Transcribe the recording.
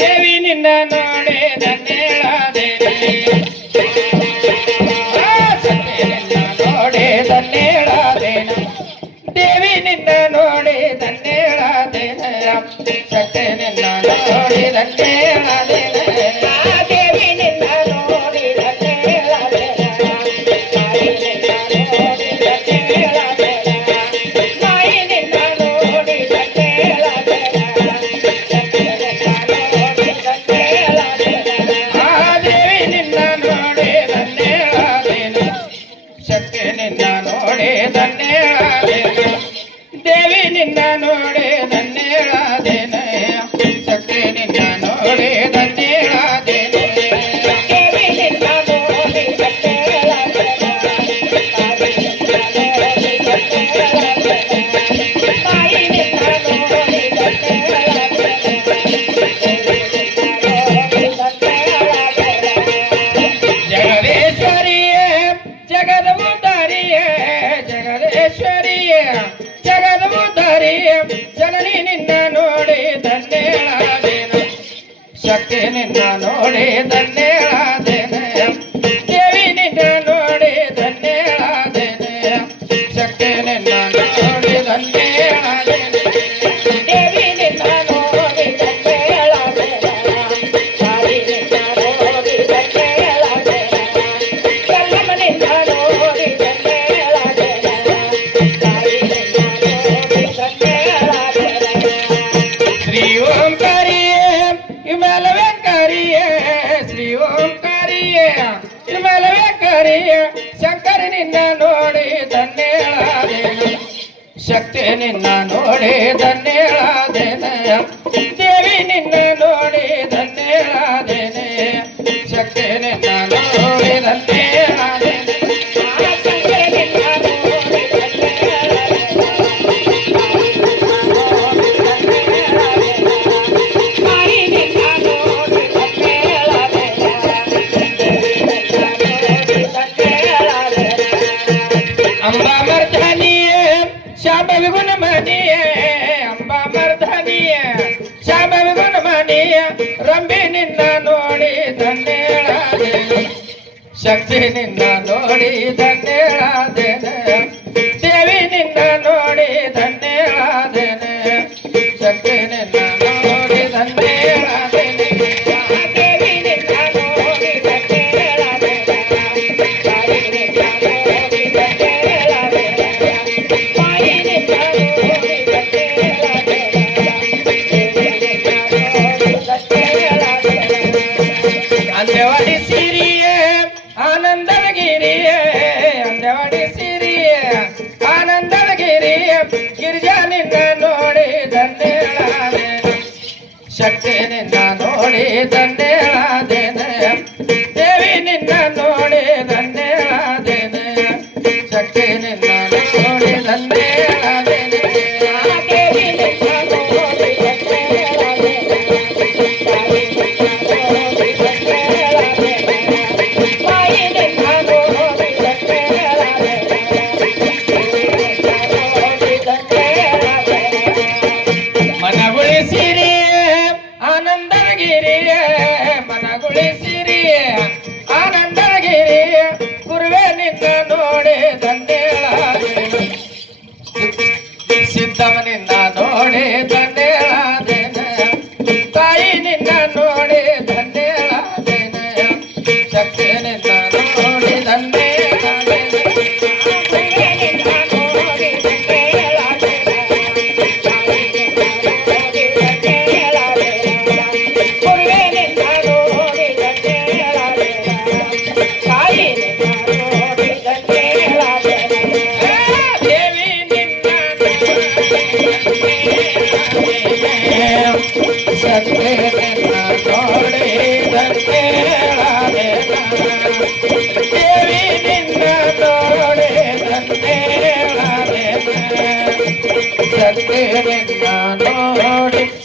ದೇವಿ ನಿನ್ನ ನೋಡೆ ಧನ್ಯಳಾದೆ ನೋಡೆ ಧನ್ಯಳಾದೆ ದೇವಿ ನಿನ್ನ ನೋಡೆ ಧನ್ಯಳಾದೆ ಸತ್ಯ ನಿನ್ನ ನೋಡೆ ಧನ್ಯಳಾದೆ ದೇವಿ ನಿನ್ನ ನೋಡೆ ಧನ್ಯಳಾದೆ ಮಾಯಿ ನಿನ್ನ ನೋಡೆ ಧನ್ಯಳಾದೆ ಶಕ್ತಿ ನಿನ್ನ ನೋಡೆ ಧನ್ಯಳಾದೇನ ದೇವಿ ನಿನ್ನ ನೋಡೆ ಧನ್ಯಳಾದೇನ ಶಕ್ತಿ ನಿನ್ನ ನೋಡೆ ಧನ್ಯಳಾದೇನ ದೇವಿ ನಿನ್ನ ನೋಡೆ ಧನ್ಯಳಾದೇನ ಮಾಯಿ ನಿನ್ನ ನೋಡೆ ಜಗದಮುದ್ದಾರಿಯ ಜನನಿ ನಿನ್ನ ನೋಡೆ ಧನ್ಯಳಾದೇನ ಶಕ್ತಿ ನಿನ್ನ ನೋಡೆ ಧನ್ಯಳಾದೇನ ದೇವಿ ನಿನ್ನ ನೋಡೆ ಧನ್ಯಳಾದೇನ ಶಕ್ತಿ ನಿನ್ನ ನೋಡೆ ಧನ್ಯಳಾದೇನ ದೇವಿ ನಿನ್ನ ನೋಡೆ ಧನ್ಯಳಾದೇನ ಮಾಯಿ ನಿನ್ನ ನೋಡೆ ಧನ್ಯಳಾದೇನ ಕಲ್ಲಮ್ಮ ನಿನ್ನ ನೋಡೆ ಧನ್ಯಳಾದೇನ ಶ್ರೀ ಓಂಕಾರಿಯೇ ಹಿಮಾಲಯಂಕಾರಿಯೇ ಶ್ರೀ ಓಂಕಾರಿಯೇ ಹಿಮಾಲಯಂಕಾರಿಯೇ ಶಂಕರ ನಿನ್ನ ನೋಡಿ ಧನ್ಯಳಾದೇನ ಶಕ್ತಿ ನಿನ್ನ ನೋಡಿ ಧನ್ಯಳಾದೇನ ದೇವಿ ನಿನ್ನ ನೋಡಿ ಧನ್ಯಳಾದೇನ ಶಕ್ತಿ ನಿನ್ನ ನೋಡಿ ಧನ್ಯಳಾದೇನ अंबा मर्दानिये श्याम विगुण मणिये अंबा मर्दानिये श्याम विगुण मणिये रंबे निन्न नोडी धन्यळादेन शक्ति निन्न नोडी धन्यळादेन देवी निन्न नोडी धन्यळादेन शक्ति निन्न नोडी धन्यळादेन देवी निन्न नोडी धन्यळादेन अंदेवाडी सिरिये आनंदगिरिये अंदेवाडी सिरिये आनंदगिरिये गिरिजा निन्न नोडी धन्यळादेन शक्ति निन्न नोडी धन्यळादेन देवी निन्न नोडी धन्यळादेन शक्ति निन्न नोडी धन्यळादेन देवी निन्न नोडी धन्यळादेन ಮನಗುಳಿಸಿರಿಯೇ ಆನಂದಗಿರಿಯೇ ಗುರುವೇ ನಿನ್ನ ನೋಡೆ ಧನ್ಯಳಾದೇನ ಸಿದ್ದಮ್ಮ ನಿನ್ನ ನೋಡೆ ಧನ್ಯಳಾದೇನ ತಾಯಿ ನಿನ್ನ ನೋಡೆ ಧನ್ಯಳಾದೇನ ಶಕ್ತಿ ನಿನ್ನ ನೋಡೆ ಧನ್ಯಳಾದೇನ Sakti